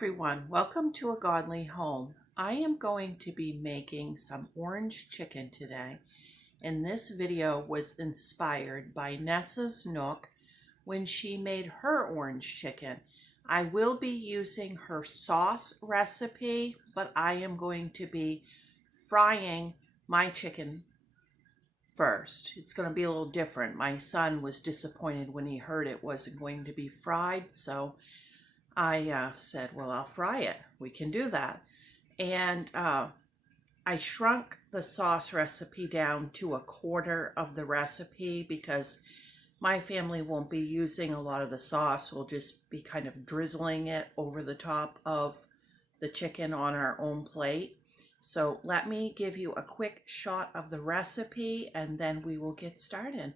everyone, welcome to A Godly Home. I am going to be making some orange chicken today, and this video was inspired by Nessa's Nook when she made her orange chicken. I will be using her sauce recipe, but I am going to be frying my chicken first. It's going to be a little different. My son was disappointed when he heard it wasn't going to be fried, so I said, well, I'll fry it. We can do that. And I shrunk the sauce recipe down to a quarter of the recipe because my family won't be using a lot of the sauce. We'll just be kind of drizzling it over the top of the chicken on our own plate. So let me give you a quick shot of the recipe and then we will get started.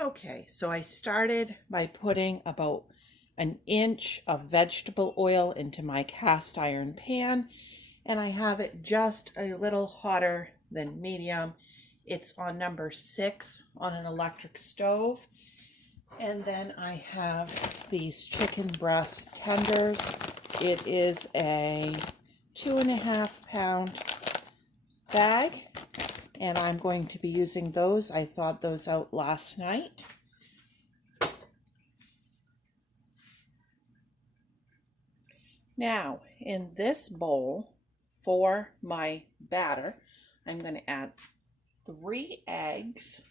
Okay, so I started by putting about an inch of vegetable oil into my cast iron pan, and I have it just a little hotter than medium. It's on number 6 on an electric stove. And then I have these chicken breast tenders. It is a 2.5 pound bag. And I'm going to be using those. I thawed those out last night. Now, in this bowl for my batter, I'm going to add 3 eggs.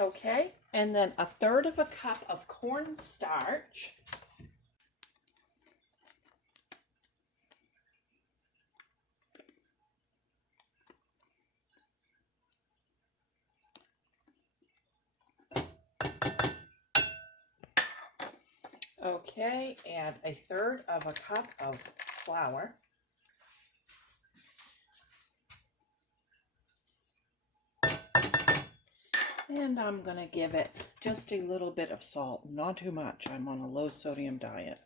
Okay, and then 1/3 cup of cornstarch. Okay, and 1/3 cup of flour. And I'm going to give it just a little bit of salt, not too much. I'm on a low sodium diet.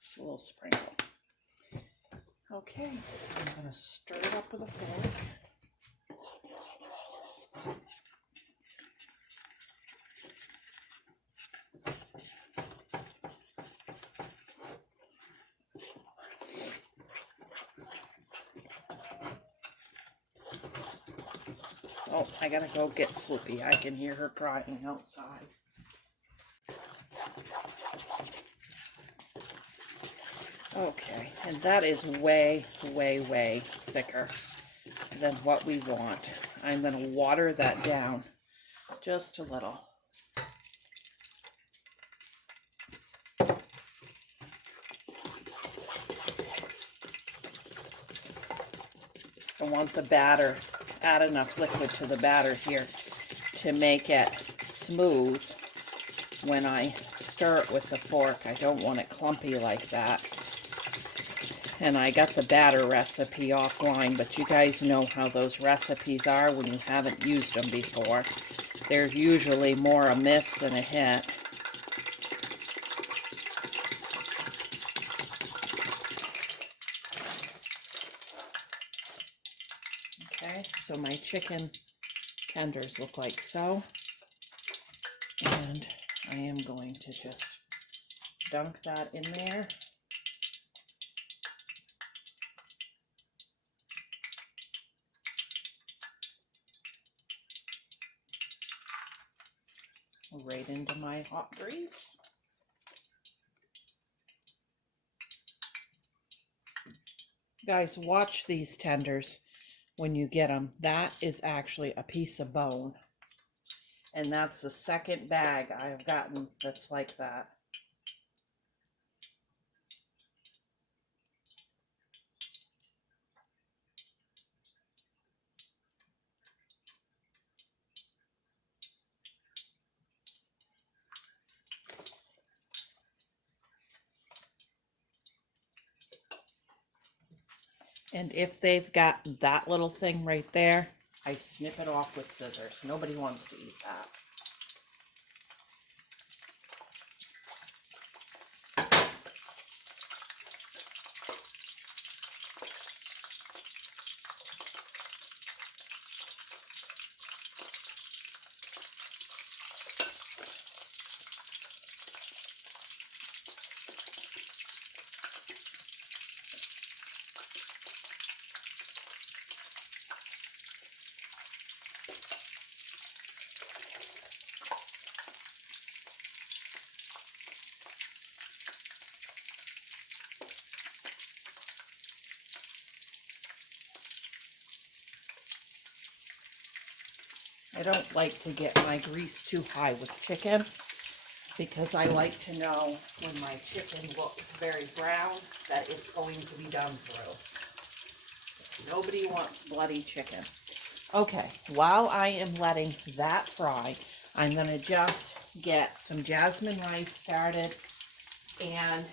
Just a little sprinkle. Okay, I'm going to stir it up with a fork. Oh, I gotta go get Sloopy. I can hear her crying outside. Okay, and that is way, way, way thicker than what we want. I'm going to water that down just a little. I want the batter, add enough liquid to the batter here to make it smooth when I stir it with the fork. I don't want it clumpy like that. And I got the batter recipe offline, but you guys know how those recipes are when you haven't used them before. They're usually more a miss than a hit. Okay, so my chicken tenders look like so. And I am going to just dunk that in there. Right into my hot grease. Guys, watch these tenders when you get them. That is actually a piece of bone. And that's the second bag I've gotten that's like that. And if they've got that little thing right there, I snip it off with scissors. Nobody wants to eat that. I don't like to get my grease too high with chicken because I like to know when my chicken looks very brown that it's going to be done through. Nobody wants bloody chicken. Okay, while I am letting that fry, I'm going to just get some jasmine rice started and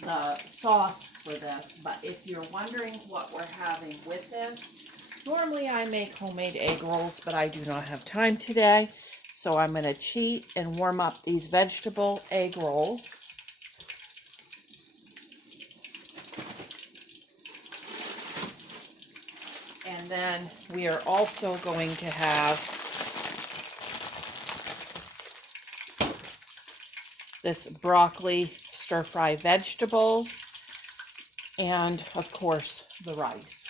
the sauce for this. But if you're wondering what we're having with this, normally I make homemade egg rolls, but I do not have time today. So I'm going to cheat and warm up these vegetable egg rolls. And then we are also going to have this broccoli stir-fry vegetables and, of course, the rice.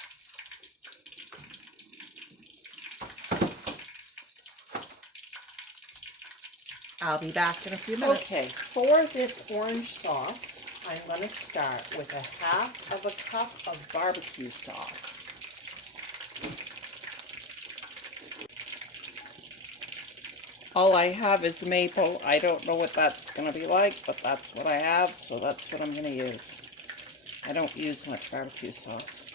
I'll be back in a few minutes. Okay, for this orange sauce, I'm going to start with 1/2 cup of barbecue sauce. All I have is maple. I don't know what that's going to be like, but that's what I have, so that's what I'm going to use. I don't use much barbecue sauce.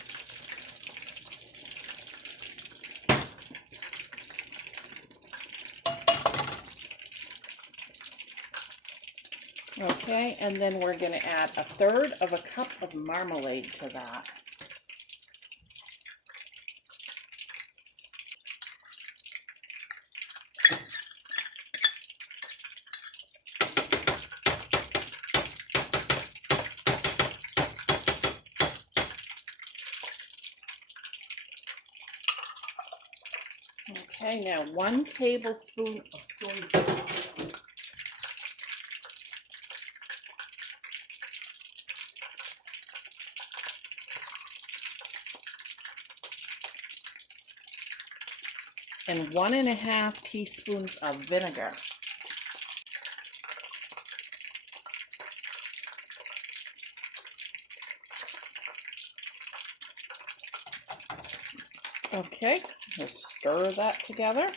Okay, and then we're going to add 1/3 cup of marmalade to that. Okay, now 1 tablespoon of soy sauce. And 1½ teaspoons of vinegar. Okay, we'll stir that together.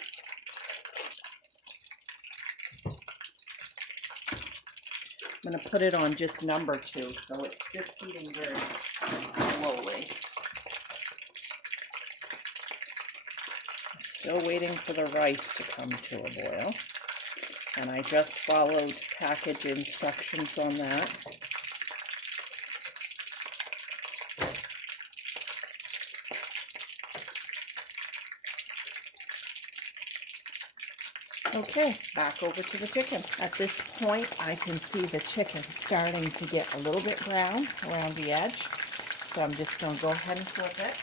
I'm going to put it on just number 2, so it's just heating very slowly. Still waiting for the rice to come to a boil, and I just followed package instructions on that. Okay, back over to the chicken. At this point, I can see the chicken starting to get a little bit brown around the edge, so I'm just going to go ahead and flip it.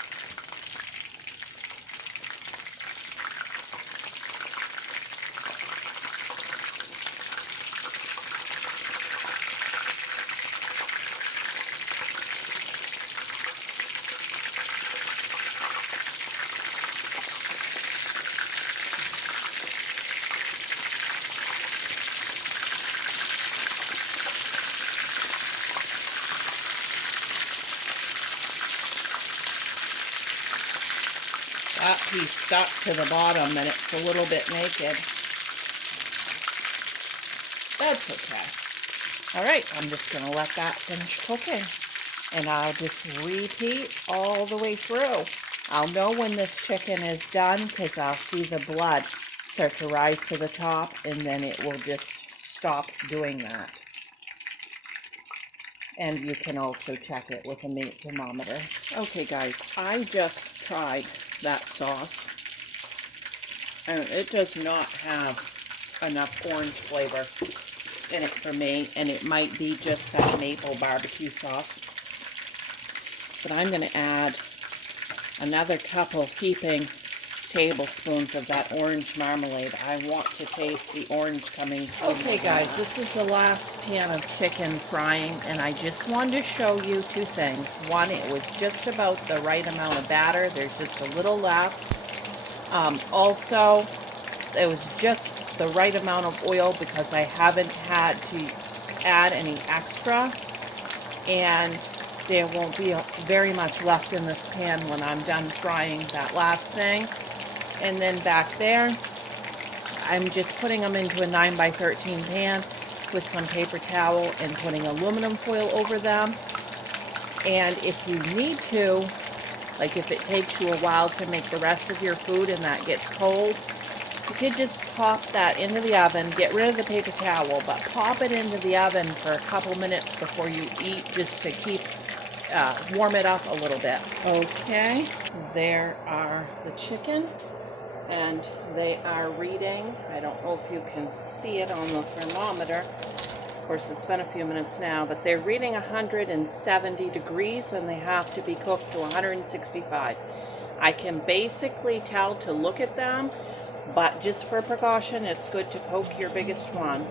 That piece stuck to the bottom and it's a little bit naked. That's okay. All right, I'm just going to let that finish cooking. And I'll just repeat all the way through. I'll know when this chicken is done because I'll see the blood start to rise to the top, and then it will just stop doing that. And you can also check it with a meat thermometer. Okay guys, I just tried that sauce. And it does not have enough orange flavor in it for me. And it might be just that maple barbecue sauce. But I'm going to add another couple heaping tablespoons of that orange marmalade. I want to taste the orange coming through. Okay guys, this is the last pan of chicken frying, and I just wanted to show you two things. One, it was just about the right amount of batter. There's just a little left. Also, it was just the right amount of oil because I haven't had to add any extra, and there won't be very much left in this pan when I'm done frying that last thing. And then back there, I'm just putting them into a 9x13 pan with some paper towel and putting aluminum foil over them. And if you need to, like if it takes you a while to make the rest of your food and that gets cold, you could just pop that into the oven, get rid of the paper towel, but pop it into the oven for a couple minutes before you eat, just to keep warm it up a little bit. Okay, there are the chicken, and they are reading. I don't know if you can see it on the thermometer. Of course, it's been a few minutes now, but they're reading 170 degrees, and they have to be cooked to 165. I can basically tell to look at them, but just for precaution, it's good to poke your biggest one.